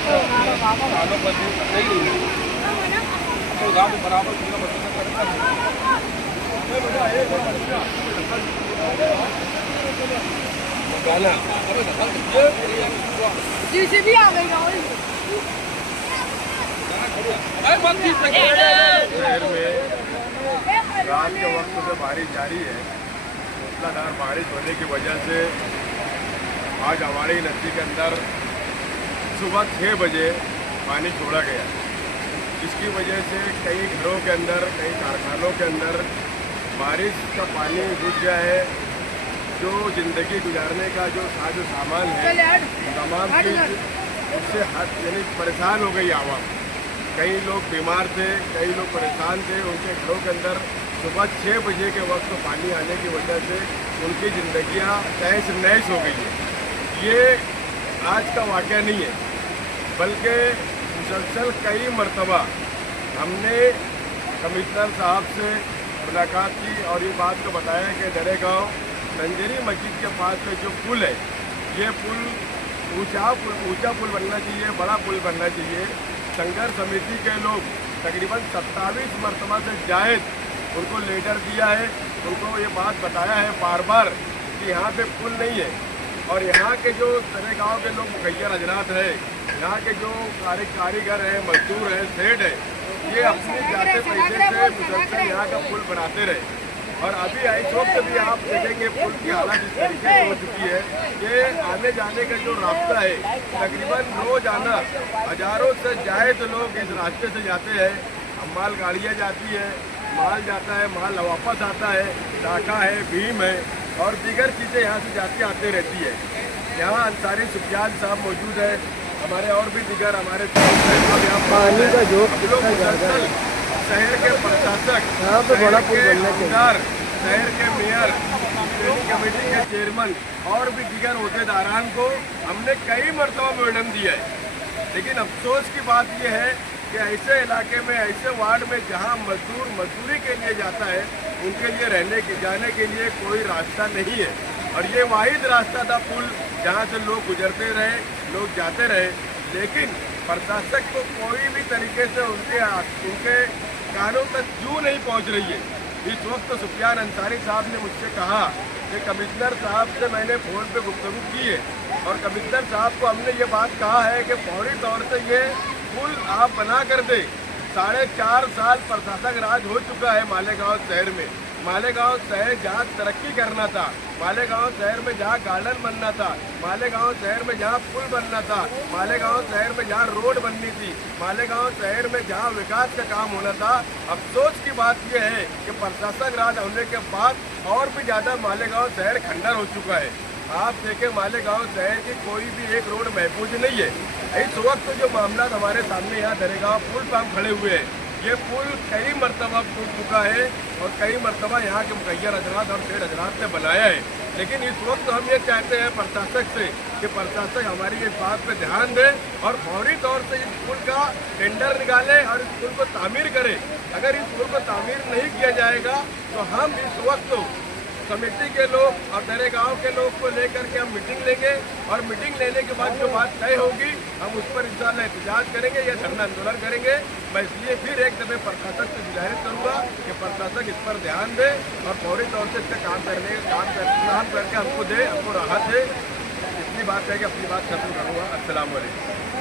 सालों पर नहीं हुई है तो गाँव में बराबर गाना जी भी आ गई गाँव शहर में रात के वक्त से बारिश जारी है। मूसलाधार बारिश होने की वजह से आज हमारी नदी के अंदर सुबह 6 बजे पानी छोड़ा गया। इसकी वजह से कई घरों के अंदर, कई कारखानों के अंदर बारिश का पानी घुस गया है। जो ज़िंदगी गुजारने का जो साजो सामान है तमाम चीज़ उससे यानी परेशान हो गई आवाम। कई लोग बीमार थे, कई लोग परेशान थे। उनके घरों के अंदर सुबह 6 बजे के वक्त पानी आने की वजह से उनकी ज़िंदगियाँ तहस नहस हो गई है। ये आज का वाक़या नहीं है, बल्कि मुसलसल कई मरतबा हमने कमिश्नर साहब से मुलाकात की और ये बात को बताया कि दरेगांव रंजेरी मस्जिद के पास में जो पुल है, ये पुल ऊंचा पुल बनना चाहिए, बड़ा पुल बनना चाहिए। संघर्ष समिति के लोग तकरीबन 27 मरतबा से जायद उनको लेटर दिया है, उनको ये बात बताया है बार बार कि यहाँ पे पुल नहीं है। और यहाँ के जो दरेगांव के लोग मुखैया हजरात है, यहाँ के जो कारीगर हैं, मजदूर हैं, सेठ है, ये अपने जाते पैसे से मुसलसल यहाँ का पुल बनाते रहे। और अभी इस वक्त भी आप देखेंगे पुल की हालत इस तरीके से हो चुकी है कि आने जाने का जो रास्ता है, तकरीबन रोजाना हजारों से जायद लोग इस रास्ते से जाते हैं। माल गाड़ियाँ जाती है, माल जाता है, माल वापस आता है, डाका है, भीम है और दीगर चीज़ें यहाँ से जाती आते रहती है। यहाँ अंसारी सुफियान साहब मौजूद है, हमारे और भी दीगर हमारे पानी का जो शहर के प्रशासक, शहर के आमदार, शहर के मेयर, कमेटी के चेयरमैन और भी दीगर अहदेदारान को हमने कई मरतबा मैडम दिया है। लेकिन अफसोस की बात यह है कि ऐसे इलाके में, ऐसे वार्ड में जहां मजदूर मजदूरी के लिए जाता है, उनके लिए जाने के लिए कोई रास्ता नहीं है। और ये वाहिद रास्ता था पुल, जहां से लोग गुजरते रहे, लोग जाते रहे। लेकिन प्रशासक को कोई भी तरीके से उनके कानों तक क्यों नहीं पहुंच रही है। इस वक्त सुफियान अंसारी साहब ने मुझसे कहा कि कमिश्नर साहब से मैंने फ़ोन पे गुफ्तगू की है और कमिश्नर साहब को हमने ये बात कहा है कि फौरी तौर से ये पुल आप बना कर दे। 4.5 साल प्रशासक राज हो चुका है मालेगांव शहर में। मालेगांव शहर जहाँ तरक्की करना था, मालेगांव शहर में जहाँ गार्डन बनना था, मालेगांव शहर में जहाँ पुल बनना था, मालेगांव शहर में जहाँ रोड बननी थी, मालेगांव शहर में जहाँ विकास का काम होना था। अफसोस की बात यह है कि प्रशासक राज होने के बाद और भी ज़्यादा मालेगांव शहर खंडर हो चुका है। आप देखें मालेगांव शहर की कोई भी एक रोड महफूज नहीं है। इस वक्त जो मामला हमारे सामने यहाँ दरेगांव पुल पर हम खड़े हुए हैं, ये पुल कई मरतबा टूट चुका है और कई मरतबा यहाँ के मुखैया हजरात और सेठ हजरात ने बनाया है। लेकिन इस वक्त हम ये चाहते हैं प्रशासक से कि प्रशासक हमारी इस बात पे ध्यान दे और फौरी तौर से इस पुल का टेंडर निकाले और इस पुल को तामीर करे। अगर इस पुल को तामीर नहीं किया जाएगा तो हम इस वक्त कमेटी के लोग और दरेगांव के लोग को लेकर के हम मीटिंग लेंगे और मीटिंग लेने के बाद जो बात तय होगी हम उस पर इंशाअल्लाह एहतजाज करेंगे या धरना आंदोलन करेंगे। मैं इसलिए फिर एक दफे प्रशासक से गुजारिश करूँगा कि प्रशासक इस पर ध्यान दे और फौरी तौर से इसका काम करके हमको दे, हमको राहत दे। इतनी बात है कि अपनी बात खत्म करूँगा। अस्सलाम वालेकुम।